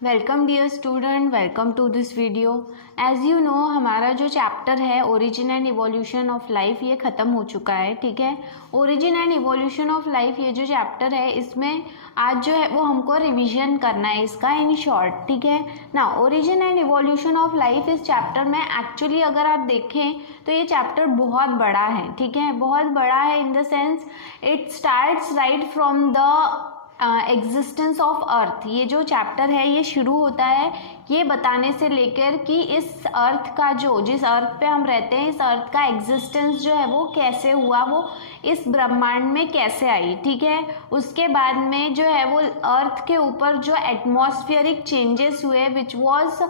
Welcome dear student, welcome to this video. As you know हमारा जो chapter है origin and evolution of life ये ख़त्म हो चुका है। ठीक है, origin and evolution of life ये जो चैप्टर है इसमें आज जो है वो हमको रिवीजन करना है इसका इन शॉर्ट। ठीक है ना, origin and evolution of life इस चैप्टर में एक्चुअली अगर आप देखें तो ये चैप्टर बहुत बड़ा है। ठीक है, बहुत बड़ा है in the sense it starts right from the existence of अर्थ। ये जो चैप्टर है ये शुरू होता है ये बताने से लेकर कि इस अर्थ का जिस अर्थ पे हम रहते हैं इस अर्थ का एग्जिस्टेंस जो है वो कैसे हुआ, वो इस ब्रह्मांड में कैसे आई। ठीक है, उसके बाद में जो है वो अर्थ के ऊपर जो एटमॉस्फेरिक चेंजेस हुए which was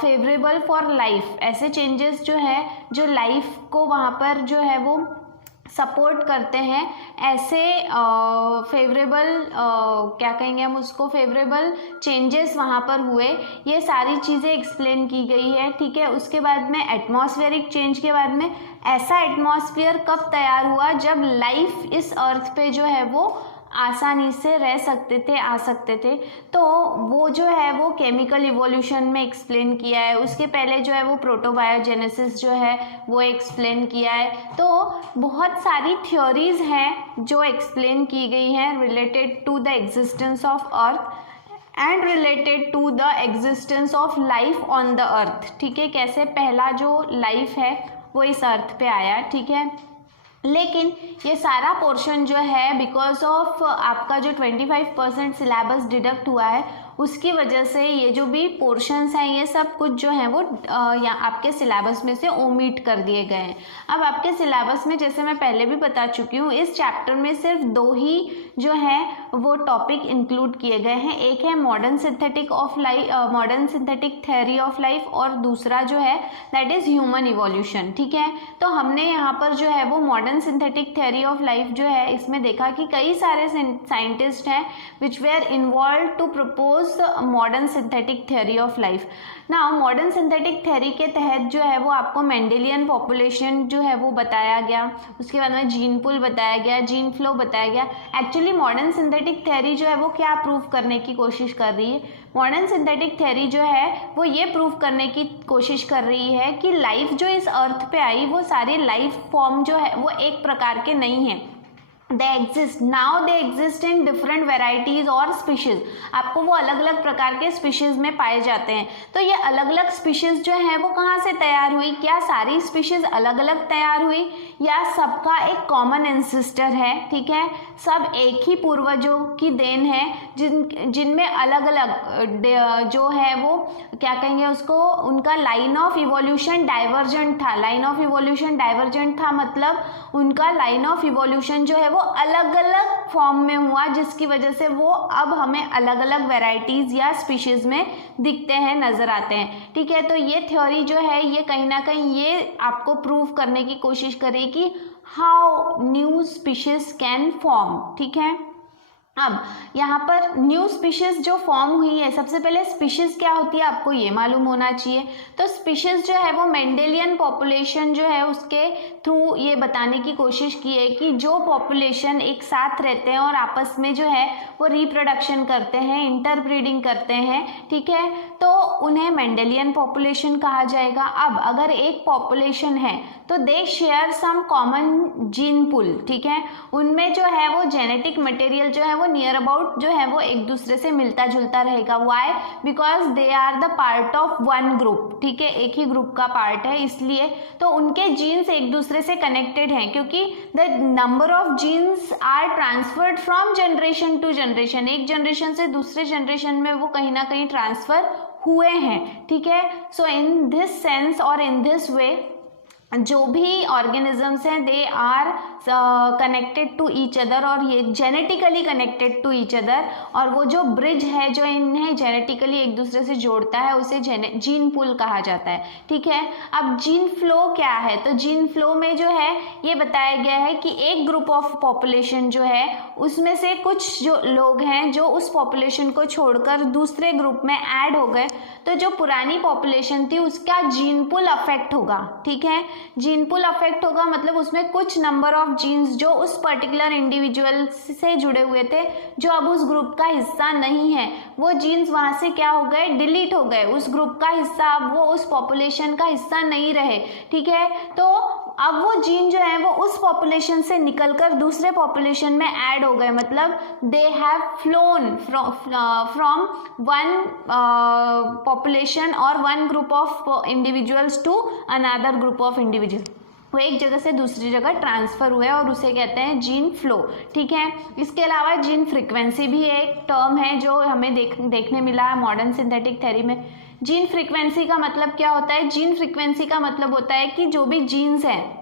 favourable for life. ऐसे चेंजेस जो है जो लाइफ को वहाँ पर जो है वो सपोर्ट करते हैं, ऐसे फेवरेबल क्या कहेंगे हम उसको, फेवरेबल चेंजेस वहाँ पर हुए। ये सारी चीज़ें एक्सप्लेन की गई है। ठीक है, उसके बाद में एटमॉस्फेरिक चेंज के बाद में ऐसा एटमॉस्फेयर कब तैयार हुआ जब लाइफ इस अर्थ पे जो है वो आसानी से रह सकते थे, आ सकते थे। तो वो जो है वो केमिकल इवोल्यूशन में एक्सप्लेन किया है। उसके पहले जो है वो प्रोटोबायोजेनेसिस जो है वो एक्सप्लेन किया है। तो बहुत सारी थ्योरीज हैं जो एक्सप्लेन की गई हैं related to the existence of earth and related to the existence of life on the earth. ठीक है, कैसे पहला जो लाइफ है वो इस अर्थ पे आया। ठीक है, लेकिन ये सारा पोर्शन जो है बिकॉज ऑफ आपका जो 25% सिलेबस डिडक्ट हुआ है उसकी वजह से ये जो भी पोर्शंस हैं ये सब कुछ जो है वो या आपके सिलेबस में से ओमिट कर दिए गए हैं। अब आपके सिलेबस में जैसे मैं पहले भी बता चुकी हूँ इस चैप्टर में सिर्फ 2 ही जो है वो टॉपिक इंक्लूड किए गए हैं। एक है modern synthetic of life, modern synthetic theory of life, और दूसरा जो है दैट इज ह्यूमन इवोल्यूशन। ठीक है, तो हमने यहाँ पर जो है वो modern synthetic theory of life जो है इसमें देखा कि कई सारे साइंटिस्ट हैं which were involved to propose modern synthetic theory of life. ना मॉडर्न सिंथेटिक थ्योरी के तहत जो है वो आपको मेंडेलियन पॉपुलेशन जो है वो बताया गया, उसके बाद में जीन पूल बताया गया, जीन फ्लो बताया गया। एक्चुअली मॉडर्न सिंथेटिक थ्योरी जो है वो क्या प्रूव करने की कोशिश कर रही है, मॉडर्न सिंथेटिक थ्योरी जो है वो ये प्रूव करने की कोशिश कर रही है कि लाइफ जो इस अर्थ पे आई वो सारी लाइफ फॉर्म जो है वो एक प्रकार के नहीं है। they exist in different varieties और species। आपको वो अलग अलग प्रकार के species में पाए जाते हैं। तो ये अलग अलग species जो है वो कहाँ से तैयार हुई, क्या सारी species अलग अलग तैयार हुई या सबका एक कॉमन एंसेस्टर है। ठीक है, सब एक ही पूर्वजों की देन है जिनमें अलग अलग जो है वो क्या कहेंगे उसको, उनका लाइन ऑफ इवोल्यूशन डाइवर्जेंट था। लाइन ऑफ इवोल्यूशन डाइवर्जेंट था मतलब उनका लाइन ऑफ इवोल्यूशन जो है वो अलग अलग फॉर्म में हुआ जिसकी वजह से वो अब हमें अलग अलग वेराइटीज या स्पीशीज में दिखते हैं, नजर आते हैं। ठीक है, तो ये थ्योरी जो है ये कहीं ना कहीं ये आपको प्रूव करने की कोशिश करेगी कि how new species can form. ठीक है, अब यहाँ पर न्यू स्पीशीज जो फॉर्म हुई है, सबसे पहले स्पीशीज क्या होती है आपको ये मालूम होना चाहिए। तो स्पीशीज जो है वो मेंडेलियन पॉपुलेशन जो है उसके थ्रू ये बताने की कोशिश की है कि जो पॉपुलेशन एक साथ रहते हैं और आपस में जो है वो रिप्रोडक्शन करते हैं, इंटरब्रीडिंग करते हैं। ठीक है, तो उन्हें मेंडेलियन पॉपुलेशन कहा जाएगा। अब अगर एक पॉपुलेशन है तो they share some common gene pool. ठीक है, उनमें जो है वो जेनेटिक मटेरियल जो है वो नियर अबाउट जो है वो एक दूसरे से मिलता जुलता रहेगा। Why, because they are the part of one group. ठीक है, एक ही ग्रुप का पार्ट है इसलिए तो उनके जीन्स एक दूसरे से कनेक्टेड हैं क्योंकि the number of genes are transferred from generation to generation. एक जनरेशन से दूसरे जनरेशन में वो कहीं ना कहीं ट्रांसफर हुए हैं। ठीक है, सो इन दिस सेंस और इन दिस वे जो भी ऑर्गेनिजम्स हैं they are connected to each other और ये genetically connected to each other, और वो जो ब्रिज है जो इन्हें जेनेटिकली एक दूसरे से जोड़ता है उसे जीन पूल कहा जाता है। ठीक है, अब जीन फ्लो क्या है, तो जीन फ्लो में जो है ये बताया गया है कि एक ग्रुप ऑफ पॉपुलेशन जो है उसमें से कुछ जो लोग हैं जो उस पॉपुलेशन को छोड़कर दूसरे ग्रुप में ऐड हो गए तो जो पुरानी पॉपुलेशन थी उसका जीन पूल अफेक्ट होगा। ठीक है, जीन पूल अफेक्ट होगा मतलब उसमें कुछ नंबर ऑफ जीन्स जो उस पर्टिकुलर इंडिविजुअल से जुड़े हुए थे, जो अब उस ग्रुप का हिस्सा नहीं है, वो जीन्स वहाँ से क्या हो गए, डिलीट हो गए, उस ग्रुप का हिस्सा, अब वो उस पॉपुलेशन का हिस्सा नहीं रहे। ठीक है, तो अब वो जीन जो है वो उस पॉपुलेशन से निकलकर दूसरे पॉपुलेशन में ऐड हो गए, मतलब they have flown from one population और one group of individuals to another group of individual. वो एक जगह से दूसरी जगह ट्रांसफर हुए और उसे कहते हैं जीन फ्लो। ठीक है, इसके अलावा जीन फ्रीक्वेंसी भी एक टर्म है जो हमें देखने मिला है मॉडर्न सिंथेटिक थ्योरी में। जीन फ्रीक्वेंसी का मतलब क्या होता है? जीन फ्रीक्वेंसी का मतलब होता है कि जो भी जीन्स हैं,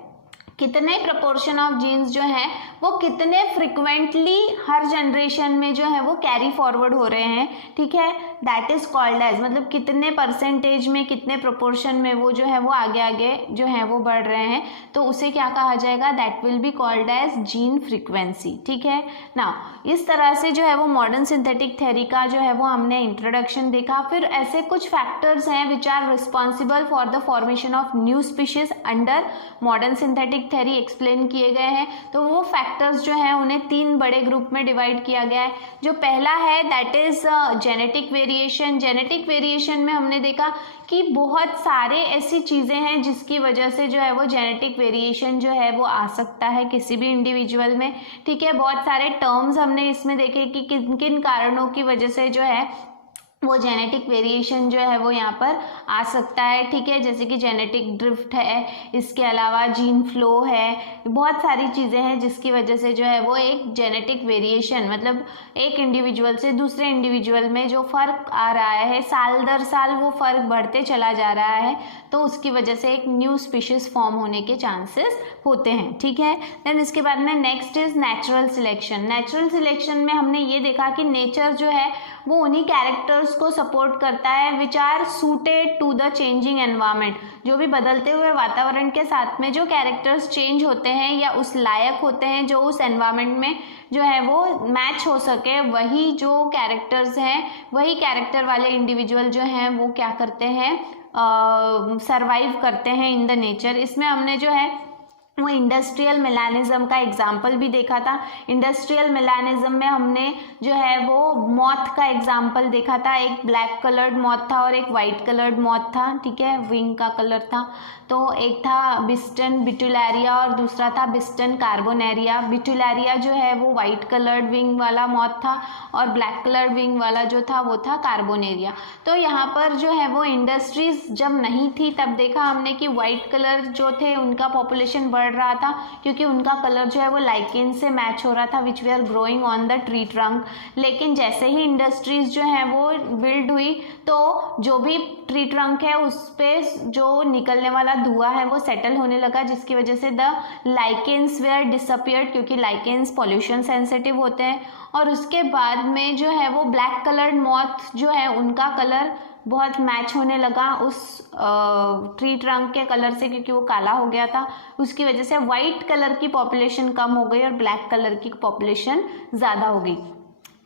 कितने प्रपोर्शन ऑफ जीन्स जो हैं वो कितने फ्रिक्वेंटली हर जनरेशन में जो है वो कैरी फॉरवर्ड हो रहे हैं। ठीक है, दैट इज कॉल्ड एज, मतलब कितने परसेंटेज में, कितने प्रोपोर्शन में वो जो है वो आगे आगे जो है वो बढ़ रहे हैं, तो उसे क्या कहा जाएगा? That will be called as gene frequency. ठीक है ना, इस तरह से जो है वो मॉडर्न सिंथेटिक थ्योरी का जो है वो हमने इंट्रोडक्शन देखा। फिर ऐसे कुछ फैक्टर्स हैं which are responsible for the formation of new species under modern synthetic theory explain किए गए हैं। तो वो फैक्टर्स जो हैं उन्हें 3 बड़े ग्रुप में डिवाइड किया गया है। जो पहला है that is genetic variation. Genetic variation में हमने देखा कि बहुत सारे ऐसी चीज़ें हैं जिसकी वजह से जो है वो जेनेटिक वेरिएशन जो है वो आ सकता है किसी भी इंडिविजुअल में। ठीक है, बहुत सारे टर्म्स हमने इसमें देखे कि किन किन कारणों की वजह से जो है वो जेनेटिक वेरिएशन जो है वो यहाँ पर आ सकता है। ठीक है, जैसे कि जेनेटिक ड्रिफ्ट है, इसके अलावा जीन फ्लो है, बहुत सारी चीज़ें हैं जिसकी वजह से जो है वो एक जेनेटिक वेरिएशन, मतलब एक इंडिविजुअल से दूसरे इंडिविजुअल में जो फ़र्क आ रहा है, साल दर साल वो फ़र्क बढ़ते चला जा रहा है, तो उसकी वजह से एक न्यू स्पीशीज़ फॉर्म होने के चांसेस होते हैं। ठीक है, देन इसके बाद में next is natural selection. Natural selection में हमने ये देखा कि नेचर जो है वो उन्हीं कैरेक्टर्स को सपोर्ट करता है which are suited to the changing environment. जो भी बदलते हुए वातावरण के साथ में जो कैरेक्टर्स चेंज होते हैं या उस लायक होते हैं जो उस एनवायरनमेंट में जो है वो मैच हो सके, वही जो कैरेक्टर्स हैं, वही कैरेक्टर वाले इंडिविजुअल जो हैं वो क्या करते हैं, सरवाइव करते हैं इन द नेचर। इसमें हमने जो है वो इंडस्ट्रियल मेलानिज्म का एग्जाम्पल भी देखा था। इंडस्ट्रियल मेलानिज्म में हमने जो है वो मॉथ का एग्जाम्पल देखा था। एक ब्लैक कलर्ड मॉथ था और एक वाइट कलर्ड मॉथ था। ठीक है, विंग का कलर था। तो एक था बिस्टन बिटुलैरिया और दूसरा था बिस्टन कार्बोनेरिया। बिटुलैरिया जो है वो वाइट कलर्ड विंग वाला मॉथ था और ब्लैक कलर्ड विंग वाला जो था वो था कार्बोनेरिया। तो यहाँ पर जो है वो इंडस्ट्रीज जब नहीं थी तब देखा हमने कि वाइट कलर जो थे उनका पॉपुलेशन बढ़ रहा था क्योंकि उनका कलर जो है वो लाइकेन से मैच हो रहा था which we are growing on the tree trunk. लेकिन जैसे ही इंडस्ट्रीज जो है वो बिल्ड हुई तो जो भी ट्री ट्रंक है उस पे जो निकलने वाला धुआं है वो सेटल होने लगा, जिसकी वजह से द लाइकेन्स वेयर डिसअपियर्ड, क्योंकि लाइकेन्स पॉल्यूशन सेंसिटिव होते हैं। और उसके बाद में जो है वो ब्लैक कलर्ड मॉथ जो है उनका कलर बहुत मैच होने लगा उस ट्री ट्रंक के कलर से, क्योंकि वो काला हो गया था। उसकी वजह से वाइट कलर की पॉपुलेशन कम हो गई और ब्लैक कलर की पॉपुलेशन ज़्यादा हो गई।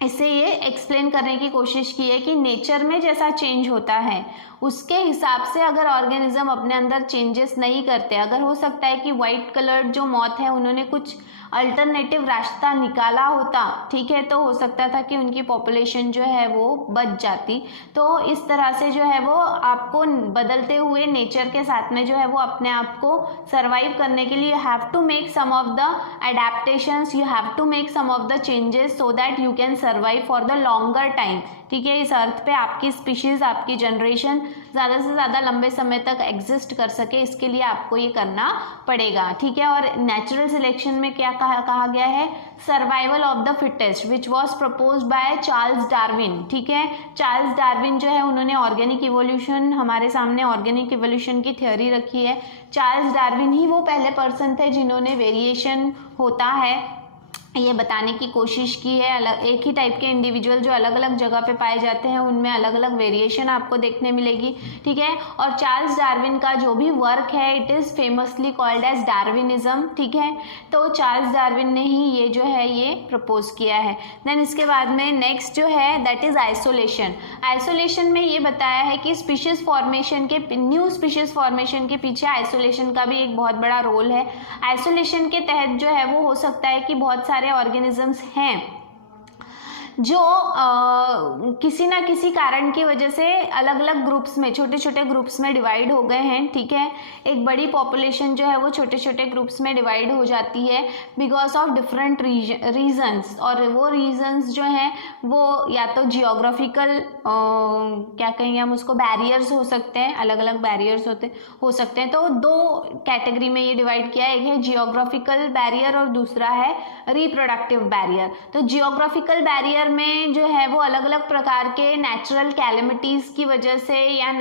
इससे ये एक्सप्लेन करने की कोशिश की है कि नेचर में जैसा चेंज होता है उसके हिसाब से अगर ऑर्गेनिज्म अपने अंदर चेंजेस नहीं करते, अगर हो सकता है कि वाइट कलर्ड जो मॉथ है उन्होंने कुछ अल्टरनेटिव रास्ता निकाला होता, ठीक है, तो हो सकता था कि उनकी पॉपुलेशन जो है वो बच जाती। तो इस तरह से जो है वो आपको बदलते हुए नेचर के साथ में जो है वो अपने आप को सर्वाइव करने के लिए you have to make some of the adaptations, you have to make some of the changes so that you can survive for the longer time. ठीक है, इस अर्थ पे आपकी स्पीशीज़, आपकी जनरेशन ज़्यादा से ज़्यादा लंबे समय तक एग्जिस्ट कर सके, इसके लिए आपको ये करना पड़ेगा। ठीक है, और नेचुरल सिलेक्शन में क्या कहा गया है? Survival of the fittest which was proposed by Charles Darwin. ठीक है, चार्ल्स डार्विन जो है उन्होंने ऑर्गेनिक इवोल्यूशन, हमारे सामने ऑर्गेनिक इवोल्यूशन की थ्योरी रखी है। चार्ल्स डार्विन ही वो पहले पर्सन थे जिन्होंने वेरिएशन होता है ये बताने की कोशिश की है। अलग एक ही टाइप के इंडिविजुअल जो अलग अलग जगह पे पाए जाते हैं उनमें अलग अलग वेरिएशन आपको देखने मिलेगी। ठीक है, और चार्ल्स डार्विन का जो भी वर्क है it is famously called as Darwinism. ठीक है, तो चार्ल्स डार्विन ने ही ये जो है ये प्रपोज किया है। देन इसके बाद में नेक्स्ट जो है दैट इज़ आइसोलेशन। आइसोलेशन में ये बताया है कि स्पीशीज फॉर्मेशन के न्यू स्पीशीज फॉर्मेशन के पीछे आइसोलेशन का भी एक बहुत बड़ा रोल है। आइसोलेशन के तहत जो है वो हो सकता है कि बहुत सारे ऑर्गेनिजम्स हैं जो किसी ना किसी कारण की वजह से अलग अलग ग्रुप्स में, छोटे छोटे ग्रुप्स में डिवाइड हो गए हैं, ठीक है। एक बड़ी पॉपुलेशन जो है वो छोटे छोटे ग्रुप्स में डिवाइड हो जाती है बिकॉज ऑफ डिफरेंट रीजंस, और वो रीजंस जो हैं वो या तो जियोग्राफिकल क्या कहेंगे हम उसको, बैरियर्स हो सकते हैं, अलग अलग बैरियर्स हो सकते हैं। तो दो कैटेगरी में ये डिवाइड किया है, एक है जियोग्राफिकल बैरियर और दूसरा है रिप्रोडक्टिव बैरियर। तो जियोग्राफिकल बैरियर में जो है वो अलग अलग प्रकार के नेचुरल कैलेमिटीज की वजह से या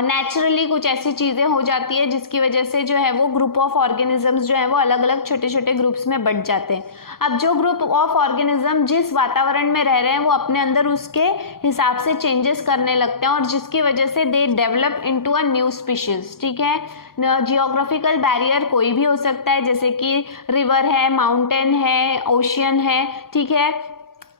नेचुरली कुछ ऐसी चीजें हो जाती है जिसकी वजह से जो है वो ग्रुप ऑफ ऑर्गेनिजम्स जो है वो अलग अलग छोटे छोटे ग्रुप्स में बंट जाते हैं। अब जो ग्रुप ऑफ ऑर्गेनिज्म जिस वातावरण में रह रहे हैं वो अपने अंदर उसके हिसाब से चेंजेस करने लगते हैं और जिसकी वजह से they develop into a new species, ठीक है। जियोग्राफिकल बैरियर कोई भी हो सकता है, जैसे कि रिवर है, माउंटेन है, ओशियन है, ठीक है,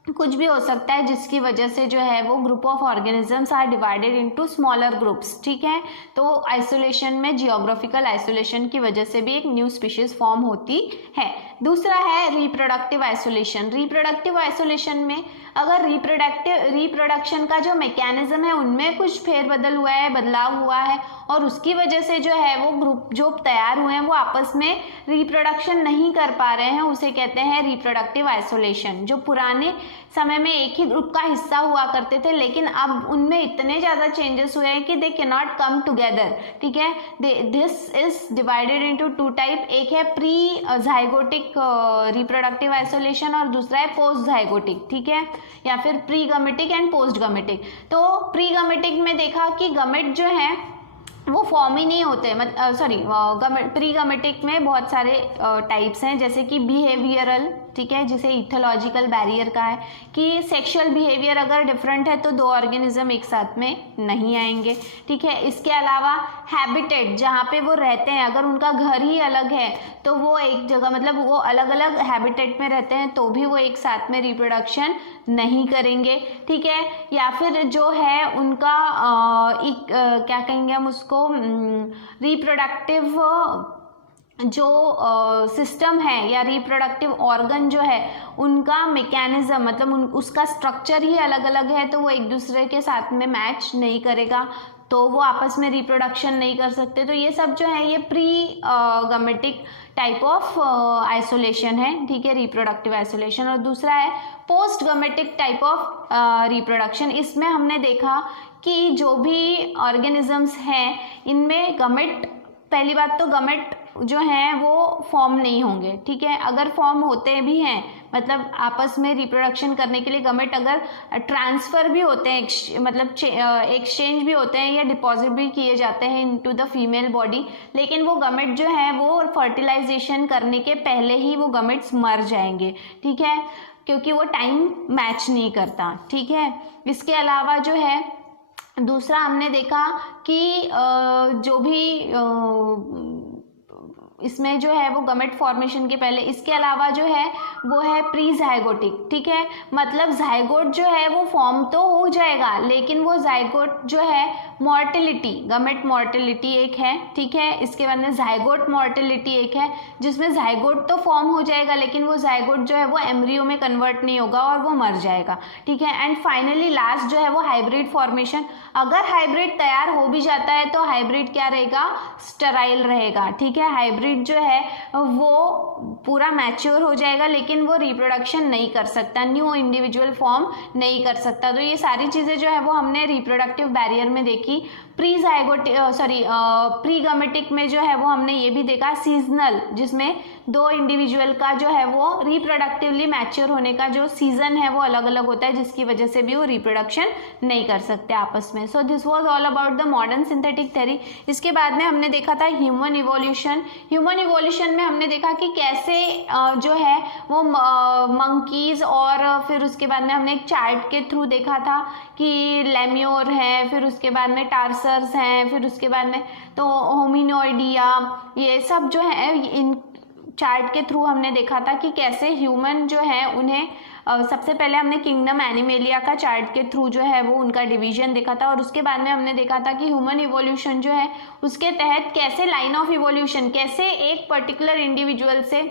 कुछ भी हो सकता है जिसकी वजह से जो है वो group of organisms are divided into smaller groups, ठीक है। तो आइसोलेशन में जियोग्राफिकल आइसोलेशन की वजह से भी एक न्यू स्पीशीज फॉर्म होती है। दूसरा है रिप्रोडक्टिव आइसोलेशन। रिप्रोडक्टिव आइसोलेशन में अगर रिप्रोडक्शन का जो मैकेनिज्म है उनमें कुछ फेरबदल हुआ है, बदलाव हुआ है और उसकी वजह से जो है वो ग्रुप जो तैयार हुए हैं वो आपस में रिप्रोडक्शन नहीं कर पा रहे हैं, उसे कहते हैं रिप्रोडक्टिव आइसोलेशन। जो पुराने समय में एक ही ग्रुप का हिस्सा हुआ करते थे लेकिन अब उनमें इतने ज़्यादा चेंजेस हुए हैं कि they can not come together, ठीक है। This is divided into two type, एक है प्री जाइगोटिक रिप्रोडक्टिव आइसोलेशन और दूसरा है पोस्ट जाइगोटिक, ठीक है, या फिर प्री गमेटिक एंड पोस्ट गमेटिक। तो प्री गमेटिक में देखा कि गमेट जो है वो फॉर्म ही नहीं होते, प्री गमेटिक में बहुत सारे टाइप्स हैं, जैसे कि बिहेवियरल, ठीक है, जिसे इथोलॉजिकल बैरियर का है कि सेक्सुअल बिहेवियर अगर डिफरेंट है तो दो ऑर्गेनिज्म एक साथ में नहीं आएंगे, ठीक है। इसके अलावा हैबिटेट, जहाँ पे वो रहते हैं, अगर उनका घर ही अलग है तो वो एक जगह, मतलब वो अलग अलग हैबिटेट में रहते हैं तो भी वो एक साथ में रिप्रोडक्शन नहीं करेंगे, ठीक है। या फिर जो है उनका क्या कहेंगे हम उसको, रिप्रोडक्टिव जो सिस्टम है या रिप्रोडक्टिव ऑर्गन जो है उनका मैकेनिज्म, मतलब उसका स्ट्रक्चर ही अलग अलग है तो वो एक दूसरे के साथ में मैच नहीं करेगा, तो वो आपस में रिप्रोडक्शन नहीं कर सकते। तो ये सब जो है ये प्री गमेटिक टाइप ऑफ आइसोलेशन है, ठीक है, रिप्रोडक्टिव आइसोलेशन। और दूसरा है पोस्ट गमेटिक टाइप ऑफ रिप्रोडक्शन। इसमें हमने देखा कि जो भी ऑर्गेनिजम्स हैं इनमें गमेट, पहली बात तो गमेट जो हैं वो फॉर्म नहीं होंगे, ठीक है। अगर फॉर्म होते भी हैं, मतलब आपस में रिप्रोडक्शन करने के लिए गमेट अगर ट्रांसफ़र भी होते हैं, मतलब एक्सचेंज भी होते हैं या डिपॉजिट भी किए जाते हैं इनटू द फीमेल बॉडी, लेकिन वो गमेट जो है वो फर्टिलाइजेशन करने के पहले ही वो गमेट्स मर जाएंगे, ठीक है, क्योंकि वो टाइम मैच नहीं करता, ठीक है। इसके अलावा जो है दूसरा हमने देखा कि जो भी इसमें जो है वो गमेट फॉर्मेशन के पहले, इसके अलावा जो है वो है प्री जाइगोटिक, ठीक है, मतलब जाइगोट जो है वो फॉर्म तो हो जाएगा लेकिन वो जाइगोट जो है मॉर्टिलिटी, गमेट मॉर्टिलिटी एक है, ठीक है। इसके बाद में जाइगोट मॉर्टिलिटी एक है जिसमें जाइगोट तो फॉर्म हो जाएगा लेकिन वो जाइगोट जो है वो एम्ब्रियो में कन्वर्ट नहीं होगा और वो मर जाएगा, ठीक है। एंड फाइनली लास्ट जो है वो हाइब्रिड फॉर्मेशन। अगर हाइब्रिड तैयार हो भी जाता है तो हाइब्रिड क्या रहेगा, स्टेराइल रहेगा, ठीक है। हाइब्रिड जो है वो पूरा मैच्योर हो जाएगा लेकिन वो रिप्रोडक्शन नहीं कर सकता, न्यू इंडिविजुअल फॉर्म नहीं कर सकता। तो ये सारी चीज़ें जो है वो हमने रिप्रोडक्टिव बैरियर में देखी। प्री गमेटिक में जो है वो हमने ये भी देखा सीजनल, जिसमें दो इंडिविजुअल का जो है वो रिप्रोडक्टिवली मैच्योर होने का जो सीजन है वो अलग अलग होता है जिसकी वजह से भी वो रिप्रोडक्शन नहीं कर सकते आपस में। So this was all about the modern synthetic theory. इसके बाद में हमने देखा था ह्यूमन इवोल्यूशन। ह्यूमन इवोल्यूशन में हमने देखा कि कैसे जो है वो मंकीज, और फिर उसके बाद में हमने एक चार्ट के थ्रू देखा था कि लेम्योर है, फिर उसके बाद में टार्सर्स हैं, फिर उसके बाद में तो होमिनोइडिया, ये सब जो है इन चार्ट के थ्रू हमने देखा था कि कैसे ह्यूमन जो है उन्हें सबसे पहले हमने किंगडम एनिमेलिया का चार्ट के थ्रू जो है वो उनका डिवीजन देखा था, और उसके बाद में हमने देखा था कि ह्यूमन इवोल्यूशन जो है उसके तहत कैसे लाइन ऑफ इवोल्यूशन, कैसे एक पर्टिकुलर इंडिविजुअल से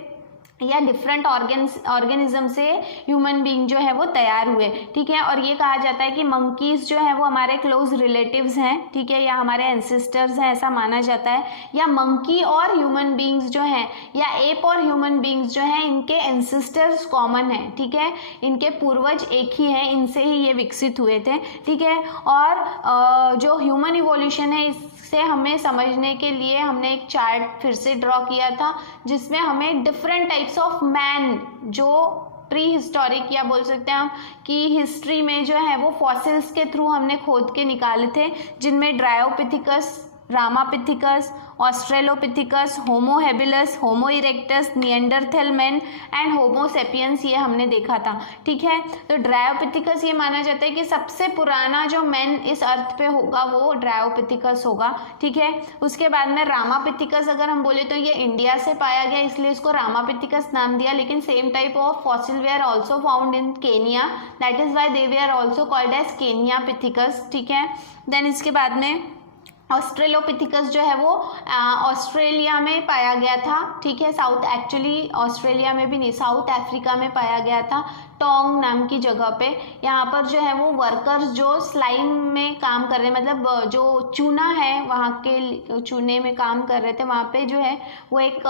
या डिफरेंट ऑर्गेनिज्म से ह्यूमन बीइंग जो है वो तैयार हुए, ठीक है। और ये कहा जाता है कि मंकीज जो है वो हमारे क्लोज रिलेटिव्स हैं, ठीक है, या हमारे एंसेस्टर्स हैं, ऐसा माना जाता है। या मंकी और ह्यूमन बीइंग्स जो हैं, या एप और ह्यूमन बीइंग्स जो हैं, इनके एंसेस्टर्स कॉमन हैं, ठीक है, इनके पूर्वज एक ही हैं, इनसे ही ये विकसित हुए थे, ठीक है। और जो ह्यूमन इवोल्यूशन है से हमें समझने के लिए हमने एक चार्ट फिर से ड्रॉ किया था, जिसमें हमें डिफरेंट टाइप्स ऑफ मैन जो प्री हिस्टोरिक या बोल सकते हैं हम कि हिस्ट्री में जो है वो फॉसिल्स के थ्रू हमने खोद के निकाले थे, जिनमें dryopithecus, ramapithecus, australopithecus, homo habilis, homo erectus, neanderthal man and homo sapiens, ये हमने देखा था, ठीक है। तो ड्रायोपिथिकस ये माना जाता है कि सबसे पुराना जो मैन इस अर्थ पे होगा वो ड्रायोपिथिकस होगा, ठीक है। उसके बाद में रामापिथिकस अगर हम बोले तो ये इंडिया से पाया गया, इसलिए इसको रामापिथिकस नाम दिया, लेकिन same type of fossil they are also found in Kenya, that is why they way are also called as Kenyapithecus, ठीक है। देन इसके बाद में ऑस्ट्रेलोपिथिकस जो है वो ऑस्ट्रेलिया में पाया गया था, ठीक है। साउथ, एक्चुअली ऑस्ट्रेलिया में भी नहीं, साउथ अफ्रीका में पाया गया था, टोंग नाम की जगह पे। यहाँ पर जो है वो वर्कर्स जो स्लाइम में काम कर रहे हैं, मतलब जो चूना है वहाँ के चूने में काम कर रहे थे, वहाँ पे जो है वो एक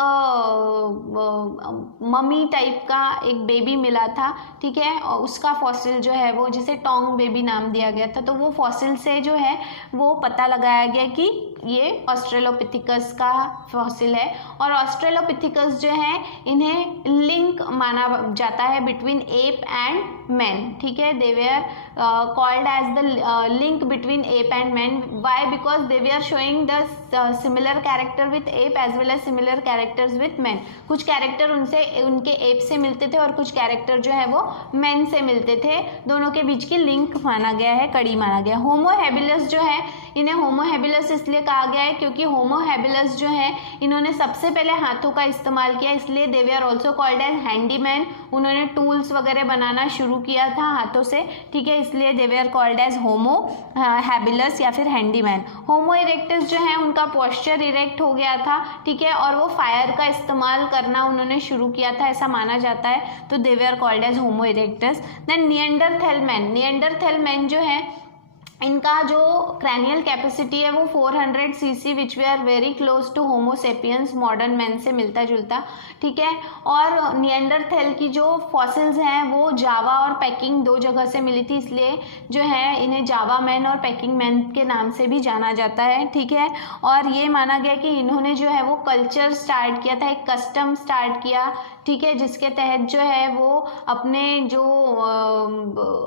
मम्मी टाइप का एक बेबी मिला था, ठीक है, और उसका फॉसिल जो है वो, जिसे टोंग बेबी नाम दिया गया था, तो वो फॉसिल से जो है वो पता लगाया गया कि ये ऑस्ट्रेलोपिथिकस का फॉसिल है। और ऑस्ट्रेलोपिथिकस जो है इन्हें लिंक माना जाता है बिटवीन एप एंड मैन, ठीक है। They were called as the link between ape and man, why, because they were showing the similar character with ape as well as similar characters with man. कुछ character उनसे उनके app से मिलते थे और कुछ कैरेक्टर जो है वो मैन से मिलते थे, दोनों के बीच की लिंक माना गया है, कड़ी माना गया। होमो हेबिलस जो है, इन्हें होमो हेबिलस इसलिए कहा गया है क्योंकि होमो हेबिलस जो है इन्होंने सबसे पहले हाथों का इस्तेमाल किया, इसलिए they way are also called as handyman. उन्होंने टूल्स वगैरह बनाना शुरू किया था हाथों से, ठीक है, इसलिए they way are called as homo habilis या फिर हैंडीमैन। होमो इरेक्टस जो है उनका पोस्चर इरेक्ट हो गया था, ठीक है, और वो फायर का इस्तेमाल करना उन्होंने शुरू किया था, ऐसा माना जाता है, तो they way are called as homo erectus. Then Neanderthal man, Neanderthal man जो है इनका जो क्रैनियल कैपेसिटी है वो 400 CC, which we are very close to homo sapiens, modern man से मिलता जुलता, ठीक है। और निएंडरथल की जो फॉसिल्स हैं वो जावा और पेकिंग दो जगह से मिली थी, इसलिए जो है इन्हें जावा मैन और पेकिंग मैन के नाम से भी जाना जाता है, ठीक है। और ये माना गया कि इन्होंने जो है वो कल्चर स्टार्ट किया था, एक कस्टम स्टार्ट किया, ठीक है, जिसके तहत जो है वो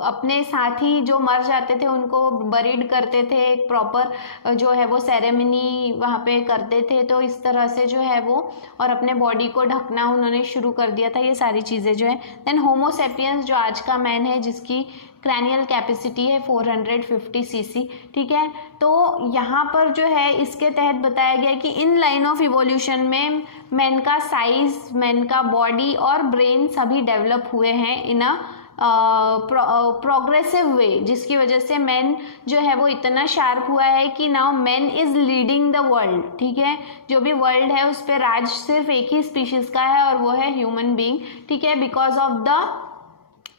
अपने साथी जो मर जाते थे उनको बरीड करते थे, एक प्रॉपर जो है वो सेरेमनी वहाँ पे करते थे, तो इस तरह से जो है वो, और अपने बॉडी को ढकना उन्होंने शुरू कर दिया था, ये सारी चीज़ें जो है। देन होमो सेपियंस जो आज का मैन है, जिसकी क्रैनियल कैपेसिटी है 450 सीसी, ठीक है। तो यहाँ पर जो है इसके तहत बताया गया कि इन लाइन ऑफ इवोल्यूशन में मैन का साइज, मैन का बॉडी और ब्रेन सभी डेवलप हुए हैं इन अ प्रोग्रेसिव वे, जिसकी वजह से मैन जो है वो इतना शार्प हुआ है कि now man is leading the world, ठीक है। जो भी वर्ल्ड है उस पर राज सिर्फ एक ही स्पीशीज का है और वो है ह्यूमन बीइंग, ठीक है, because of the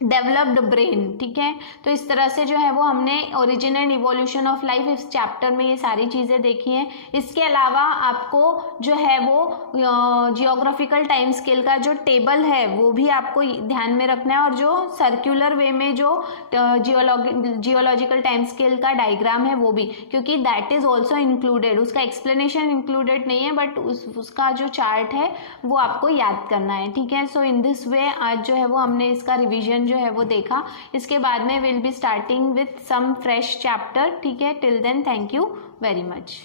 developed brain, ठीक है। तो इस तरह से जो है वो हमने origin and evolution of life इस चैप्टर में ये सारी चीज़ें देखी हैं। इसके अलावा आपको जो है वो जियोग्राफिकल टाइम स्केल का जो टेबल है वो भी आपको ध्यान में रखना है, और जो सर्कुलर वे में जो जियोलॉजिकल टाइम स्केल का डायग्राम है वो भी, क्योंकि दैट इज़ ऑल्सो इंक्लूडेड, उसका एक्सप्लेनेशन इंक्लूडेड नहीं है, बट उसका जो चार्ट है वो आपको याद करना है, ठीक है। सो इन दिस वे आज जो है वो हमने इसका रिविजन जो है वो देखा। इसके बाद में will be starting with some fresh chapter, ठीक है। Till then thank you very much.